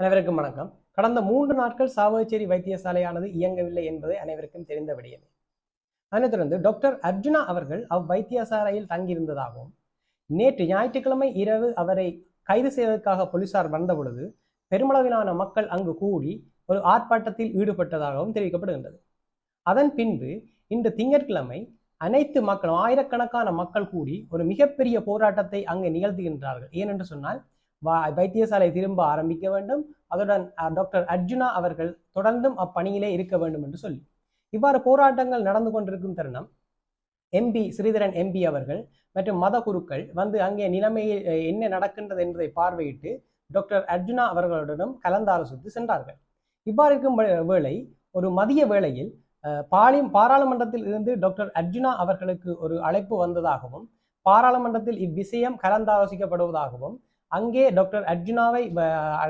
அனைவருக்கும் வணக்கம். கடந்த மூன்று நாட்கள் சாவகச்சேரி வைத்தியசாலையானது இயங்கவில்லை என்பது அனைவருக்கும் தெரிந்த விடயமே. அதனைத் தொடர்ந்து டாக்டர் அர்ஜுனா அவர்கள் அவ் வைத்தியசாலையில் தங்கியிருந்ததாகவும் நேற்று ஞாயிற்றுக்கிழமை இரவு அவரை கைது செய்வதற்காக போலீசார் வந்த பொழுது பெருமளவிலான மக்கள் அங்கு கூடி ஒரு ஆர்ப்பாட்டத்தில் ஈடுபட்டதாகவும் தெரிவிக்கப்படுகின்றது. அதன் பின்பு இன்று திங்கட்கிழமை அனைத்து மக்களும் ஆயிரக்கணக்கான மக்கள் கூடி ஒரு மிகப்பெரிய போராட்டத்தை அங்கு நிகழ்த்துகின்றார்கள். ஏனென்று சொன்னால் வைத்தியசாலை திரும்ப ஆரம்பிக்க வேண்டும். அதுடன் டாக்டர் அர்ஜுனா அவர்கள் தொடர்ந்தும் அப்பணியிலே இருக்க வேண்டும் என்று சொல்லி. இவ்வாறு போராட்டங்கள் நடந்து கொண்டிருக்கும் தருணம் எம்பி ஸ்ரீதரன் எம்பி அவர்கள் மற்றும் மத குருக்கள் வந்து அங்கே நிலைமையில் என்ன நடக்கின்றது என்பதை பார்வையிட்டு டாக்டர் அர்ஜுனா அவர்களுடனும் கலந்தாலோசித்து சென்றார்கள். இவ்வாறு இருக்கும் வே- வேளை ஒரு மதிய வேளையில் பாலி பாராளுமன்றத்தில் இருந்து டாக்டர் அர்ஜுனா அவர்களுக்கு ஒரு அழைப்பு வந்ததாகவும் பாராளுமன்றத்தில் இவ்விஷயம் கலந்தாலோசிக்கப்படுவதாகவும் அங்கே டாக்டர் அர்ஜுனாவை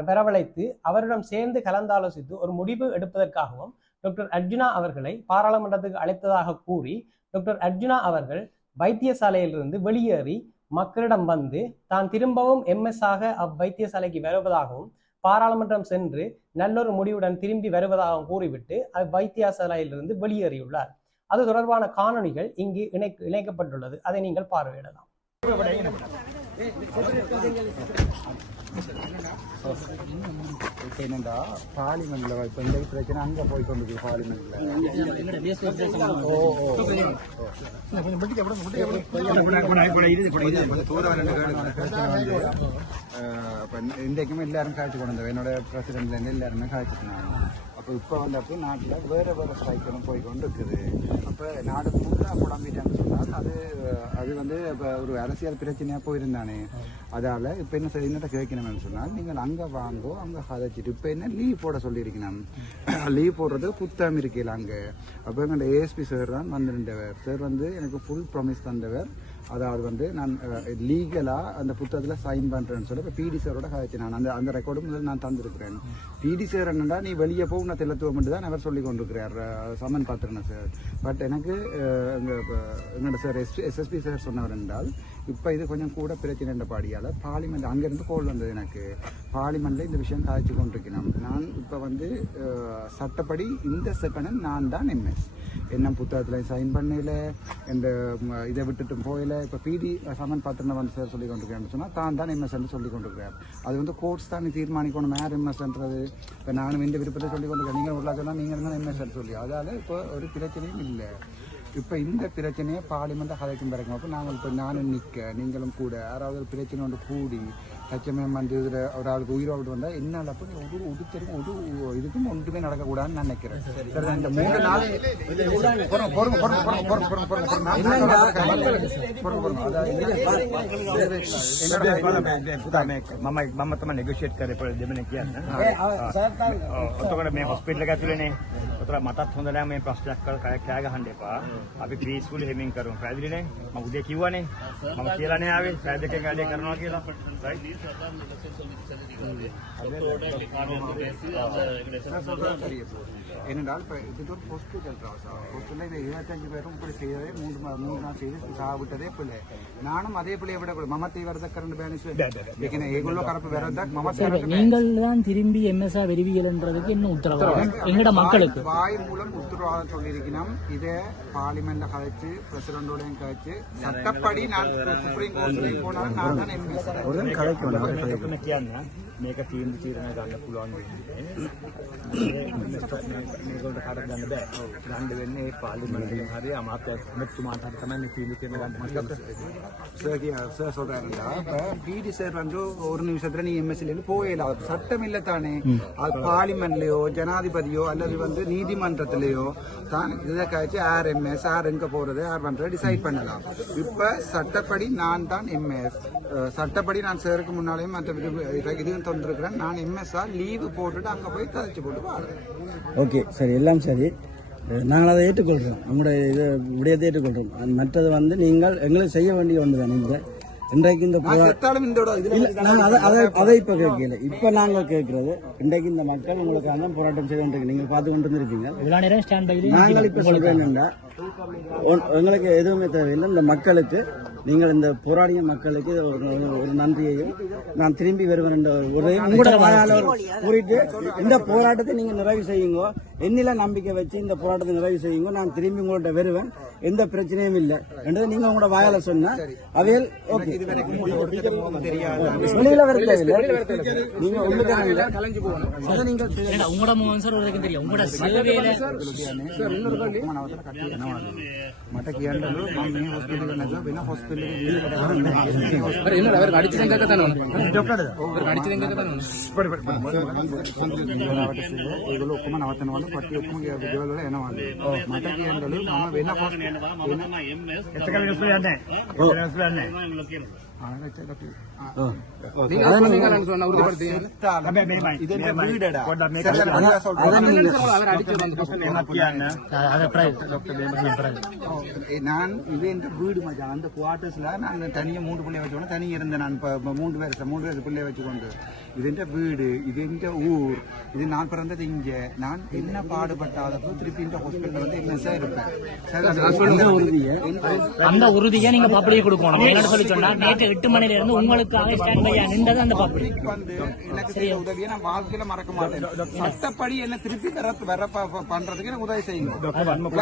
வரவழைத்து அவரிடம் சேர்ந்து கலந்தாலோசித்து ஒரு முடிவு எடுப்பதற்காகவும் டாக்டர் அர்ஜுனா அவர்களை பாராளுமன்றத்துக்கு அழைத்ததாக கூறி டாக்டர் அர்ஜுனா அவர்கள் வைத்தியசாலையிலிருந்து வெளியேறி மக்களிடம் வந்து தான் திரும்பவும் எம்எஸ் ஆக அவ்வைத்தியசாலைக்கு வருவதாகவும் பாராளுமன்றம் சென்று நல்லொரு முடிவுடன் திரும்பி வருவதாகவும் கூறிவிட்டு அவ்வைத்தியசாலையிலிருந்து வெளியேறியுள்ளார். அது தொடர்பான காணொலிகள் இங்கு இணை இணைக்கப்பட்டுள்ளது. அதை நீங்கள் பார்வையிடலாம். இப்போ என்னடா பார்லிமெண்ட்ல இப்போ இந்த பிரச்சனை அங்க போய் கொண்டு பார்லிமெண்ட்ல ஓ ஓ இன்றைக்குமே எல்லாரும் காய்ச்சி கொண்டு வந்தோம். என்னோட பிரசிடென்ட்லேருந்து எல்லாருமே காய்ச்சினாங்க அப்போ இப்போ வந்து அப்போ நாட்டில் வேற வேறு ஸ்ட்ரைக்கெல்லாம் போய் கொண்டு இருக்குது. அப்போ நாடு முழுக்க குழம்பிட்டாங்க அது அது வந்து இப்போ ஒரு அரசியல் பிரச்சனையாக போயிருந்தானே. அதால் இப்போ என்ன செய்ய என்னட்ட கேட்கணும்னு சொன்னால் நீங்கள் அங்கே வாங்கோ அங்கே கதைச்சிட்டு இப்போ என்ன லீவ் போட சொல்லியிருக்கணும்? லீவ் போடுறது குத்தம் இருக்கையில் அங்கே. அப்போ எங்கள் ஏஎஸ்பி சார் தான் வந்திருந்தவர். சார் வந்து எனக்கு ஃபுல் ப்ரொமிஸ் தந்தவர். அதாவது வந்து நான் லீகலாக அந்த புத்தகத்தில் சைன் பண்ணுறேன்னு சொல்லி இப்போ பிடி சாரோட கதைச்சு நான் அந்த அந்த ரெக்கார்டும் முதல்ல நான் தந்திருக்கிறேன். பிடி சார் என்னடா நீ வெளியே போ உன்னை தெளித்துவம் தான் அவர் சொல்லி கொண்டிருக்கிறார். சமன் பாத்திரன சார் பட் எனக்கு எங்கள் எங்க என்னோட சார் எஸ் எஸ்எஸ்பி சார் சொன்னவர் என்றால் இப்போ இது கொஞ்சம் கூட பிரச்சனை என்ற பாடியால் பார்லிமெண்ட் அங்கேருந்து கோல் வந்தது எனக்கு. பார்லிமெண்ட்டில் இந்த விஷயம் காய்ச்சி கொண்டிருக்கணும். நான் இப்போ வந்து சட்டப்படி இந்த செகண்ட் நான் தான் எம்எஸ் என்ன புத்தகத்தில் சைன் பண்ணல இந்த இதை விட்டுட்டு போயில இப்போ பிடி சமன் பாத்திரம் வந்து சார் சொல்லி கொண்டிருக்கேன் சொன்னால் தான் தான் எம்எஸ்ன்னு சொல்லி கொண்டிருக்கிறேன் அது வந்து கோர்ட்ஸ் தான் தீர்மானிக்கணும் யார் எம்எஸ்ன்றது இப்போ நானும் இந்த விருப்பத்தை சொல்லி கொண்டிருக்கேன். நீங்கள் உள்ள சொன்னால் நீங்கள் தான் எம்எஸ்ன்னு சொல்லி. அதால் இப்போ ஒரு பிரச்சனையும் இல்லை. இப்போ இந்த பிரச்சனையை பார்லிமெண்ட் கதைக்கும் வரைக்கும் அப்போ நாங்கள் இப்போ நானும் நிற்க நீங்களும் கூட. யாராவது ஒரு பிரச்சனை ஒன்று கூடி தச்சமயம் வந்து ஒரு ஆளுக்கு உயிரோடு வந்தால் என்னால் அப்போ ஒரு ஒருத்தருக்கும் ஒரு இதுக்கும் ஒன்றுமே நடக்கக்கூடாதுன்னு நினைக்கிறேன். சரி இந்த மூணு நாள் பொறுங்க பொறுங்க பொறுங்க இப்போ பொறுங்க பொறுங்க பொறுங்க பொறுங்க. अदावत मम्मा හොස්පිටල ඇතුලනේ ඔතර මටත් හොඳ නෑ මේ ප්‍රශ්නයක් කර කය කෑ ගහන්න එපා අපි පීස්ෆුල් හෙමින් කරමු පැහැදිලිනේ මම උදේ කිව්වනේ මම කියලානේ ආවේ පැය දෙකකින් වැඩේ කරනවා කියලා right ஏனென்றால் இப்போ இது ஒரு ஹாஸ்பிட்டல் ராசா ஹாஸ்பிட்டலில் இந்த இருபத்தஞ்சு பேரும் இப்படி செய்யவே மூன்று மா- மூணு நாள் செய்து சாவிட்டதே பிள்ளை நானும் அதே பிள்ளையை விட மமத்தை வரதக்கரண்டு பேனிஸ் ஏகன ஏகுள்ள கரப்பு வரதக் மமத்தை நீங்கள் தான் திரும்பி எம்எஸ்ஆ வெறிவியல்ன்றதுக்கு என்ன உத்தரவாதம் எங்கட மக்களுக்கு தாய் மூலம் உத்தரவாதம் சொல்லியிருக்கணும். இதை பார்லிமெண்ட்ல கழிச்சு பிரசிடண்டோடையும் கழிச்சு சட்டப்படி நான் சுப்ரீம் கோர்ட் போனாலும் நான் தான் எம்பி මේක තීන්දුව තීරණය ගන්න පුළුවන් වෙන්නේ මේගොල්ලෝ කාටද ගන්න බෑ ගන්න වෙන්නේ ඒ පාර්ලිමේන්තුවෙන් හරි අමාත්‍ය මෙතුමාට හරි තමයි මේ තීන්දුව තීරණය ගන්න சார் சார் சொல்றாருண்டா இப்ப பிடி சார் வந்து ஒரு நிமிஷத்துல நீ எம்எஸ்ல இருந்து போயிடலாம் அது சட்டம் இல்ல தானே அது பார்லிமெண்ட்லயோ ஜனாதிபதியோ அல்லது வந்து நீதிமன்றத்திலேயோ தான் இதை கழிச்சு யார் எம்எஸ் யார் எங்க போறது யார் பண்றது டிசைட் பண்ணலாம் இப்ப சட்டப்படி நான் தான் எம்எஸ் சட்டப்படி நான் சாருக்கு முன்னாலேயும் மற்ற இது- இதுவும் தந்திருக்கிறேன். நான் எம்எஸ்ஆ லீவு போட்டுட்டு அங்க போய் கதைச்சு போட்டு ஓகே சரி எல்லாம் சரி. நாங்கள் அதை ஏற்றுக்கொள்கிறோம். உங்களுடைய இது விடயத்தை ஏற்றுக்கொள்கிறோம். மற்றது வந்து நீங்கள் எங்களுக்கு செய்ய வேண்டிய ஒன்று தான் நீங்கள் இன்றைக்கு இந்த அதை அதை அதை இப்போ கேட்கல. இப்போ நாங்கள் கேட்கறது இன்றைக்கு இந்த மக்கள் உங்களுக்காக போராட்டம் செய்து கொண்டிருக்கு நீங்கள் பார்த்து கொண்டு பைல நாங்கள் இப்போ ஒன்- எங்களுக்கு எதுவுமே தேவையில்லை. இந்த மக்களுக்கு நீங்கள் இந்த போராடிய மக்களுக்கு ஒரு ஒரு நன்றியையும் நான் திரும்பி வருவேன் என்ற ஒரு உங்களோட வாயால கூறிட்டு இந்த போராட்டத்தை நீங்க நிறைவு செய்யுங்க. என்னில நம்பிக்கை வச்சு இந்த போராட்டத்தை நிறைவு செய்யுங்க. நான் திரும்பி உங்கள்ட்ட வருவேன். எந்த பிரச்சனையும் இல்லை. என்றதை நீங்க உங்களோட வாயால சொன்ன அவையில் ஓகே. வெளியில வர தேவையில்லை நீங்க உங்களோட முகம் சார் ஒரு தெரியும். உங்களோட මට ಅವರು ಅಡಚಿದಂಗಕ್ಕೆ ತಾನೇ ಡಾಕ್ಟರ್ ಅಡಚಿದಂಗಕ್ಕೆ ತಾನೇ ಬಾರಿ ಬಾರಿ ಬಾರಿ ಬಟ್ ಫಂಕ್ಷನ್ಗೆ ಯಾರು ಆಟಿಸಿ ಇದೆಲ್ಲಾ ಒಕ್ಕಮ ನವತನವಲ್ಲ ಪಟ್ಟಿ ಒಕ್ಕಮ நான் இது என்ற வீடு மஜா அந்த குவார்டர்ஸ்ல நான் தனியா மூன்று பிள்ளை வச்சுக்கொண்டு தனியா இருந்தேன் நான் மூன்று பேர் மூன்று பேர் பிள்ளை வச்சுக்கொண்டு இது வீடு இது என்ற ஊர் இது நான் பிறந்தது இங்க நான் என்ன பாடுபட்டாலும் திருப்பி இந்த ஹாஸ்பிட்டல் வந்து என்ன சார் இருப்பேன் அந்த உறுதியை நீங்க அப்படியே கொடுக்கணும். நேற்று எட்டு மணில இருந்து உங்களுக்காக ஸ்டாண்ட் பையா நின்றது அந்த பப்ளிக் வந்து எனக்கு செய்த உதவியை நான் வாழ்க்கையில மறக்க மாட்டேன். சட்டப்படி என்ன திருப்பி வர வர பண்றதுக்கு எனக்கு உதவி செய்யுங்க.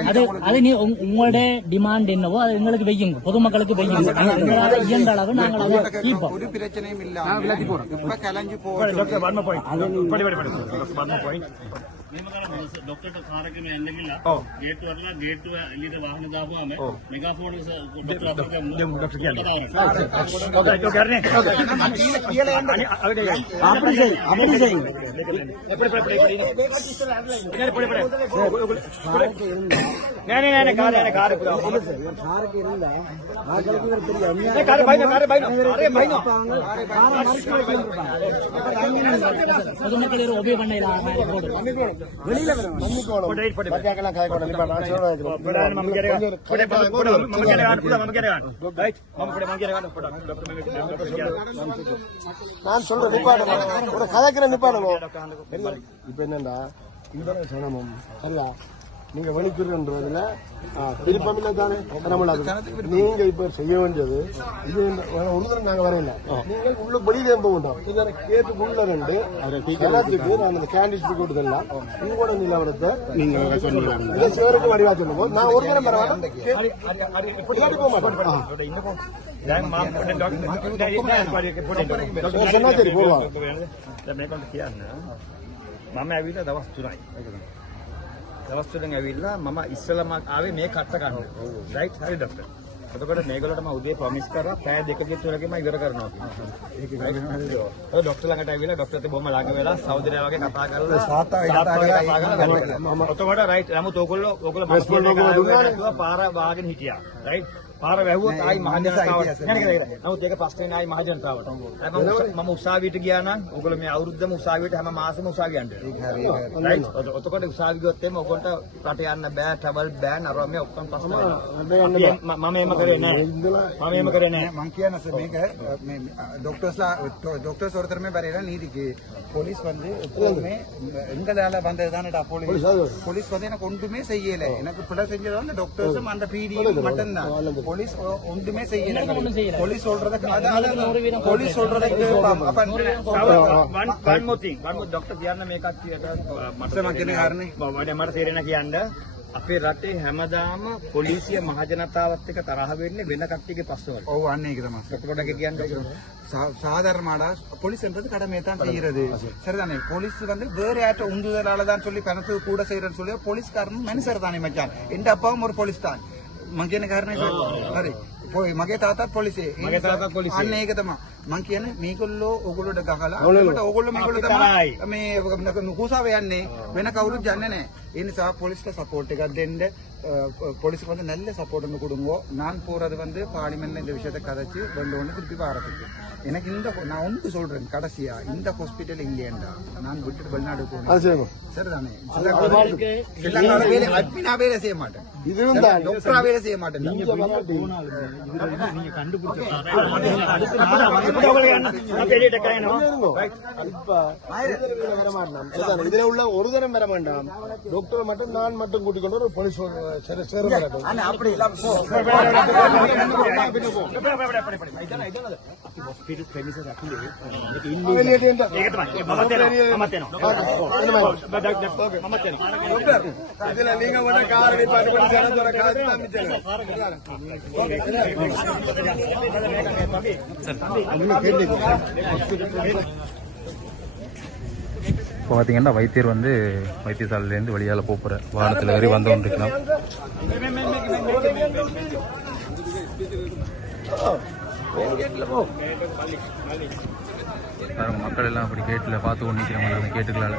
அது அது நீ உங்க- உங்களோட டிமாண்ட் என்னவோ அது எங்களுக்கு வையுங்க. பொதுமக்களுக்கு வையுங்க. எங்களால இயன்ற அளவு நாங்கள் அதை ஒரு பிரச்சனையும் இல்லாம இப்ப கலைஞ்சு போக ಡಾಕ್ಟರ್ ಕಾರ್ಯಕ್ರಮ ಎಂದಾಗಿಲ್ಲ ಗೇಟ್ ವರ್ಗ ಗೇಟ್ ಅಲ್ಲಿ ವಾಹನದಾಗ ಮೆಗಾಫೋನ್ ಮಕ್ಕಳಿರೋ ಒಬ್ಬೇ ಬಣ್ಣ ಇಲ್ಲ வெளியில நான் சொல்றேன் நிப்பாடுவோம் ஒரு கதைக்கிற இப்ப என்னன்னா இந்த சனமம் சரியா நீங்க வெளிக்கிறன்றதுல விருப்பம் இல்லை தானே நம்மளாது நீங்க இப்ப செய்ய வேண்டியது இது ஒரு தரம் நாங்க வரையில நீங்க உள்ள வெளியில போகணும் இதை கேட்டு உள்ள ரெண்டு எல்லாத்துக்கு நான் அந்த கேண்டிஸ் கொடுத்தலாம் உங்களோட நிலவரத்தை நீங்க இதை சிவருக்கு வடிவா சொல்லுவோம் நான் ஒரு தரம் பரவாயில்ல முன்னாடி போக மாட்டேன் ஆ. දැන් මම පොඩි ඩොක්ටර් පොඩි පොඩි சொன்னா சரி போடுவாங்க දැන් මේකට කියන්න මම ඇවිල්ලා දවස් 3යි. දවස් වලින් ඇවිල්ලා මම ඉස්සෙල්ලා මම ආවේ මේ කට්ට ගන්න. රයිට් හරි ડોක්ටර්. එතකොට මේගොල්ලන්ට මම උදේ ප්‍රොමිස් කරා පැය දෙක තුනකම ඉවර කරනවා කියලා. ඒක ඩොක්ටර් ළඟට ඇවිල්ලා ඩොක්ටර්ත් බොහොම ළඟ වෙලා සහෝදරයා වගේ කතා කරලා සාතායි කතා කරලා මම එතකොට රයිට් නමුත් ඕගොල්ලෝ ඕගොල්ලෝ මස් පාර වාගෙන හිටියා. රයිට් පාර වැහුවොත් ආයි මහජනතාවට නෑ නෑ නෑ. නමුත් ඒක ප්‍රශ්නේ නෑ ආයි මහජනතාවට. හැබැයි මම උස- මම උසාවියට ගියා නම් ඕගොල්ලෝ මේ අවුරුද්දම උසාවියට හැම මාසෙම උසාවිය යන්න. රයිට්. ඔතකොට උසාවි ගියොත් එimhe ඔයගොල්ලන්ට රට යන්න බෑ, ට්‍රැවල් බෑන් අරවා මේ ඔක්කොම ප්‍රශ්න වෙනවා. මම එහෙම කරේ නෑ. මම එහෙම කරේ නෑ. මං කියන සර් මේක මේ டாக்டர்ஸ்லாம் டாக்டர்ஸ் ஒருத்தருமே வரையில நீதிக்கு போலீஸ் வந்து எப்போதுமே எங்களால வந்தது தானடா போலீஸ் போலீஸ் வந்து எனக்கு ஒன்றுமே செய்யல எனக்கு பிள்ளை செஞ்சது வந்து டாக்டர்ஸும் அந்த பிடியும் மட்டும்தான் போலீஸ் ஒன்றுமே செய்யல போலீஸ் சொல்றதுக்கு அதான் போலீஸ் சொல்றதுக்கு වන් මොතින් වන් ඩොක්ටර් කියන්න මේකක් කියට මට මතකනේ හරිනේ වඩ මට තේරෙන කියන්න අපේ රටේ හැමදාම පොලිසිය මහජනතාවත් එක්ක තරහ වෙන්නේ වෙන කට්ටියගේ පස්සවල. ඔව් අන්න ඒක තමයි. ඔකට කියන්නේ சாதாரணமாடா போலீஸ்ன்றது கடமையை செய்கிறது சரிதானே போலீஸ் வந்து வேற யார்ட்ட உந்துதலால தான் சொல்லி பணத்துக்கு கூட செய்யறேன்னு சொல்லி போலீஸ்காரன் மனுஷர் தானே மச்சான் எந்த அப்பாவும் ஒரு போலீஸ் தான் මං කියන කාරණේ හරි. පොයි මගේ තාත්තත් පොලිසියේ. මගේ තාත්තත් පොලිසියේ. අන්න ඒක තමයි. මං කියන්නේ මේගොල්ලෝ ඕගොල්ලෝට ගහලා අන්තිමට ඕගොල්ලෝ මේගොල්ලෝ තමයි. තමයි මේ නුකුසාව යන්නේ. වෙන කවුරුත් යන්නේ නැහැ இனிசா போலீஸ்க்கு சப்போர்ட்டுக்காக தெண்ட போலீஸுக்கு வந்து நல்ல சப்போர்ட் ஒன்று கொடுங்கோ நான் போறது வந்து பார்லிமெண்ட்டில் இந்த விஷயத்தை கதைச்சு ரெண்டு ஒன்று திருப்பி வரதுக்கு எனக்கு இந்த நான் ஒன்று சொல்றேன் கடைசியா இந்த ஹாஸ்பிட்டல் இங்கேண்டா நான் விட்டுட்டு வெளிநாடு போகணும் சரிதானே வேலை வேலை செய்ய மாட்டேன் ஒரு தரம் பெற வேண்டாம் டாக்டர் மட்டும் நான் மட்டும் கூட்டிக் கொண்டு ஒரு போலீஸ் இதுல நீங்க கூட காரணி பாட்டு பண்ணி சேர சேர காசு தான் மிச்சம். இப்போ பார்த்தீங்கன்னா வைத்தியர் வந்து வைத்தியசாலையிலேருந்து வெளியால் போகிற வாகனத்தில் ஏறி வந்து கொண்டிருக்கலாம் மக்கள் எல்லாம் அப்படி கேட்டில் பார்த்து கொண்டு நிற்கிறாங்க அந்த கேட்டுக்களால்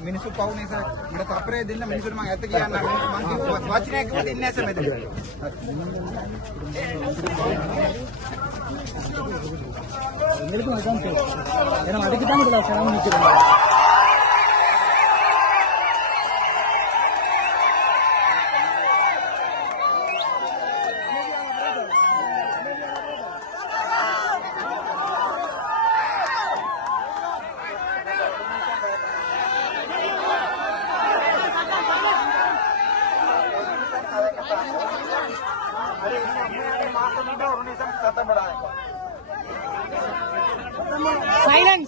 මිනිස්සු පව් නිසා මට තප්පරේ දෙන්න මිනිස්සුන්ට මම ඇත්ත කියන්න මම වචනයක් කිව්ව දෙන්නේ නැහැ මෙතන. මෙලකම ගන්න තේ. එනවා අදිකටම කියලා සරම් නිකේ.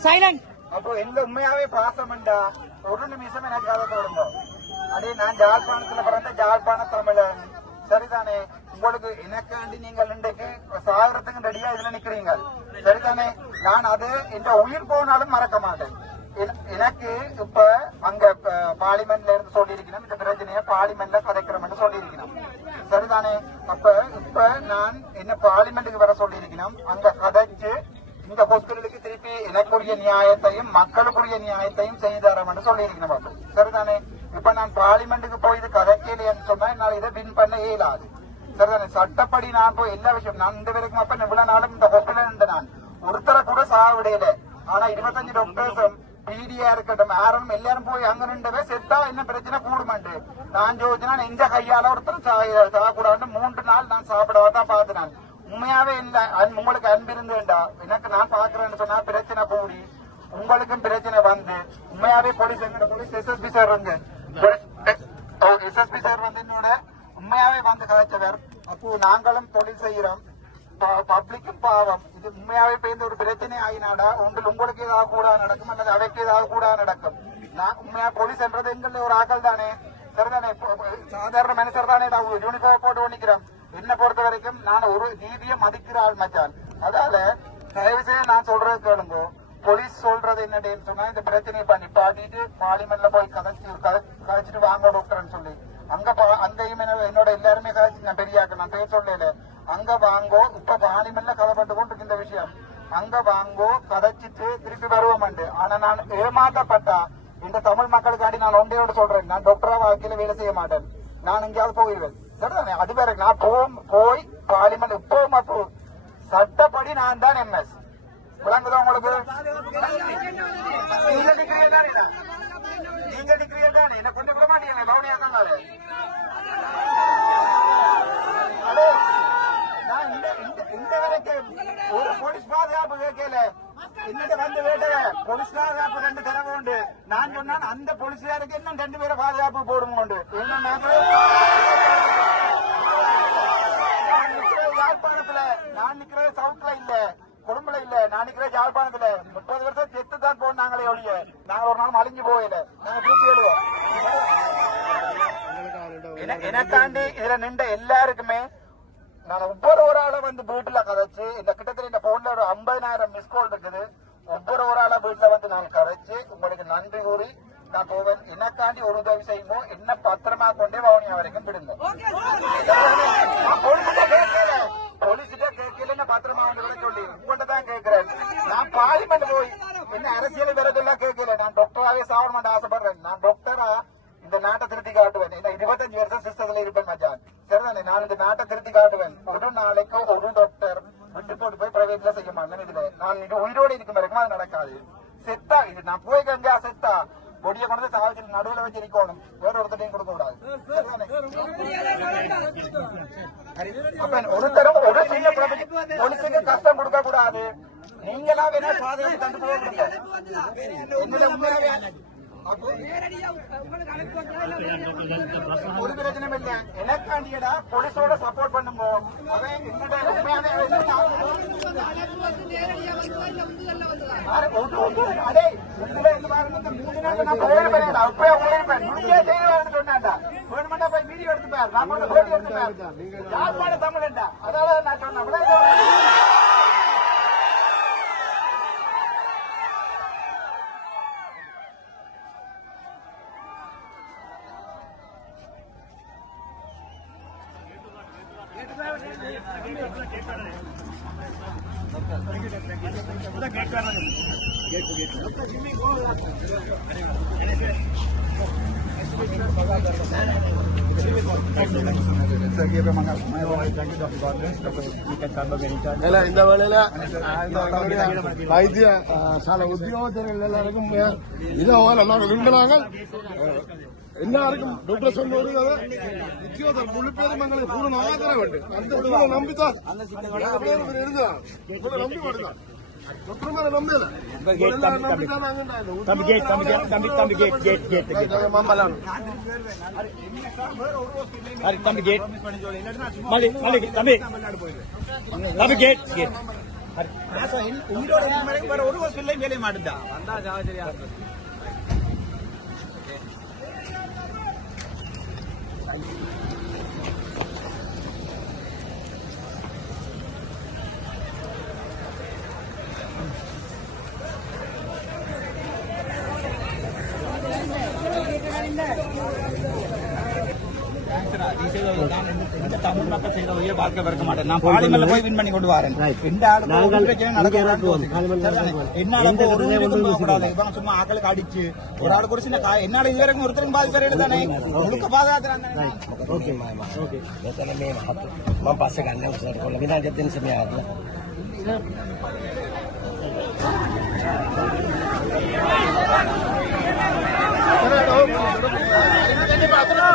சைலண்ட் சைலண்ட் அப்போ எந்த உண்மையாவே பாசமண்டா? ஒரு நிமிஷம் எனக்கு அதை தோடுங்க அடே நான் ஜாழ்ப்பாணத்துல பிறந்த ஜாழ்ப்பாண தமிழன். சரிதானே? உங்களுக்கு எனக்காண்டி நீங்கள் இன்றைக்கு சாகரத்துக்கு ரெடியா இதுல நிக்கிறீங்க. சரிதானே? நான் அது என்ற உயிர் போனாலும் மறக்க மாட்டேன். என- எனக்கு இப்ப அங்க ப- பார்லிமெண்ட்ல இருந்து சொல்லியிருக்கணும். இந்த பிரச்சனையை பார்லிமெண்ட்ல கதைக்கிறோம்னு சொல்லியிருக்கணும். சரிதானே? அப்ப இப்ப நான் என்ன பார்லிமெண்ட்டுக்கு வர சொல்லியிருக்கணும்? அங்க கதைச்சு இந்த ஹாஸ்பிட்டலுக்கு திருப்பி எனக்குரிய நியாயத்தையும் மக்களுக்குரிய நியாயத்தையும் செய்து தரேன் சொல்லியிருக்கணும் பாப்போம். சரிதானே? இப்ப நான் பார்லிமெண்ட்டுக்கு போய் இது கதைக்கலைன்னு சொன்னா என்னால் இதை வின் பண்ண இயலாது. சரிதானே? சட்டப்படி நான் போய் எல்லா விஷயம் நான் இந்த வரைக்கும் அப்ப இவ்வளவு நாளும் இந்த ஹாஸ்பிட்டல் இருந்த நான். ஒருத்தரை கூட சாவிடையில ஆனா இருபத்தஞ்சு டாக்டர்ஸும் பிடியா இருக்கட்டும் யாரும் எல்லாரும் போய் அங்க நின்றவே செத்தா என்ன பிரச்சனை கூடுமாண்டு? நான் ஜோதினா நெஞ்ச கையால ஒருத்தர் சாகக்கூடாதுன்னு மூன்று நாள் நான் சாப்பிடவா தான் பார்த்தேன் உண்மையாவே இந்த அன்- உங்களுக்கு அன்பு இருந்து வேண்டாம் எனக்கு நான் பாக்குறேன்னு சொன்னா பிரச்சனை கூடி உங்களுக்கும் பிரச்சனை வந்து உண்மையாவே போலீஸ் எங்க போலீஸ் எஸ்எஸ்பி சார் வந்து. எஸ்எஸ்பி சார் வந்து என்னோட உண்மையாவே வந்து கதைச்சவர் அப்போ நாங்களும் தொழில் செய்யறோம். பப்ளிக்கும் பாவம். இது உண்மையாவே பேர்ந்து ஒரு பிரச்சனை ஆகினாடா ஒன்றில் உங்களுக்கு ஏதாவது கூட நடக்கும் அல்லது அவைக்கு ஏதாவது கூட நடக்கும். நான் உண்மையா போலீஸ் என்றது எங்களுடைய ஒரு ஆக்கள் தானே சரிதானே இப்போ- சாதாரண மனுஷர் தானே நான் யூனிஃபார்ம் போட்டு ஒண்ணிக்கிறேன் என்ன பொறுத்த வரைக்கும் நான் ஒரு நீதியை மதிக்கிற ஆள் மச்சான். அதால தயவு செய்து நான் சொல்றது கேளுங்க. போலீஸ் சொல்றது என்னடேன்னு சொன்னா இந்த பிரச்சனையை பண்ணி பாட்டிட்டு பார்லிமெண்ட்ல போய் கதைச்சு கதை- கதைச்சிட்டு வாங்க டாக்டர்னு சொல்லி. அங்க பா- அங்கேயும் என்ன- என்னோட எல்லாருமே கதைச்சு நான் பெரியாக்க நான் பேர் சொல்லல. அங்க வாங்கோ இப்ப பார்லிமெண்ட்ல கதைப்பட்டு கொண்டு இந்த விஷயம். அங்க வாங்கோ கதைச்சிட்டு திருப்பி வருவோம் ஆனா நான் ஏமாற்றப்பட்டா இந்த தமிழ் மக்களுக்காண்டி நான் ஒன்றையோட சொல்றேன். நான் டாக்டரா வாழ்க்கையில வேலை செய்ய மாட்டேன். நான் எங்கேயாவது போயிடுவேன் சரிதானே? அது வேற நான் போ போய் பார்லிமெண்ட் இப்பவும் அப்போ சட்டப்படி நான் தான் எம்எஸ் விளங்குதா உங்களுக்கு? நீங்க டிகிரி தானே? என்ன கொண்டு விட மாட்டீங்க பவுனியா தான் அடே, நான் இந்த இந்த இந்த வரைக்கும் ஒரு போலீஸ் பாதுகாப்பு கேட்கல போலீஸ் பாதுகாப்பு ரெண்டு தடவை உண்டு. நான் சொன்னான் அந்த போலீஸ்காருக்கு இன்னும் ரெண்டு பேரை பாதுகாப்பு போடுங்க உண்டு. என்ன யாழ்ப்பாணத்துல நான் நிக்கிறது சவுத்ல இல்ல குடும்பல இல்ல நான் நிக்கிறது யாழ்ப்பாணத்துல முப்பது வருஷம் செத்து தான் போனாங்களே ஒழிய நாங்க ஒரு நாள் அழிஞ்சு போகல. நாங்க திருப்பி எழுதுவோம் என- எனக்காண்டி இதுல நின்ற எல்லாருக்குமே நான் ஒவ்வொரு ஒரு ஆளை வந்து வீட்டுல கதைச்சு இந்த கிட்டத்தட்ட இந்த போன்ல ஒரு ஐம்பதாயிரம் மிஸ் கால் இருக்குது ஒவ்வொரு ஒரு ஆளை வீட்டுல வந்து நான் கரைச்சு உங்களுக்கு நன்றி கூறி நான் போவேன் எனக்காண்டி ஒரு உதவி செய்யுமோ என்ன பத்திரமா கொண்டே வவுனியா வரைக்கும் விடுங்க நான் போலீஸ்கிட்ட கேட்கல போலீஸ்கிட்ட கேட்கல பத்திரமா வந்து விட சொல்லி உங்கள்கிட்ட தான் கேட்கிறேன் நான் பார்லிமெண்ட் போய் என்ன அரசியல் வரதெல்லாம் கேட்கல நான் டாக்டராவே சாவணும் ஆசைப்படுறேன் நான் டாக்டரா இந்த நாட்டை திருத்தி காட்டுவேன் இந்த இருபத்தஞ்சு வருஷம் சிஸ்டத்துல இருப்பேன் மச்சான் சரிதானே நான் இந்த நாட்டை திருத்தி காட்டுவேன் ஒரு நாளைக்கு ஒரு டாக்டர் விட்டு போட்டு போய் பிரைவேட்ல செய்ய மாட்டேன் இதுல நான் இது உயிரோடு இருக்கும் வரைக்கும் அது நடக்காது செத்தா இது நான் போய் கஞ்சா செத்தா பொடியை கொண்டு வந்து சாவிச்சு நடுவுல வச்சு இருக்கணும் வேற ஒருத்தரையும் கொடுக்க கூடாது? அப்ப ஒரு சின்ன பொலிசுக்கு கஷ்டம் கொடுக்க கூடாது நீங்களா வேணா பாதுகாப்பு தந்து போக முடியாது ஒரு பிரச்சனையும் இல்ல. எனக்காண்டியடா போலீஸோட சப்போர்ட் பண்ணும்போ அவன் என்னோட உண்மையான அरे, இதுல இருந்து பாருங்க, மூணு நாள் நான் போயிட்டு போறேன். அப்பவே வேணுமெண்டா போய் வீடியோ எடுத்துப்பாரு. நான் கொண்டு போய் எடுத்து பாரு. நான் சொன்னேன். இல்ல, இந்த வேலையில வைத்திய சாலை உத்தியோகத்தர்கள் எல்லாருக்கும் இதான் நாங்கள் விரும்பினாங்க எல்லாருக்கும் டாக்டர் சொன்ன ஒரு கதை உத்தியோகத்தர் முழு பேரும் எங்களுக்கு பூர்ண ஆதரவு உண்டு அந்த பூர்ண நம்பித்தான் நம்பி வருதான் தம்பி கேட் மல்லி மல்லி தம்பி தம்பி கேட் கேட் உயிரோட வேற ஒரு ஹாஸ்பிட்டலையும் வேலைய மாட்டுதா தமிழ் போய் வின் பண்ணி கொண்டு வரேன் இந்த என்னால கூடாது இவங்க சும்மா ஆக்களுக்கு அடிச்சு ஒரு ஆள் குறிச்சு என்னால இது ஒருத்தரும் பாதிச்சு தானே முழுக்க பாதுகாத்துறாங்க ஓகே ஓகே பாச விநாயகத்தின் Thank you. అతను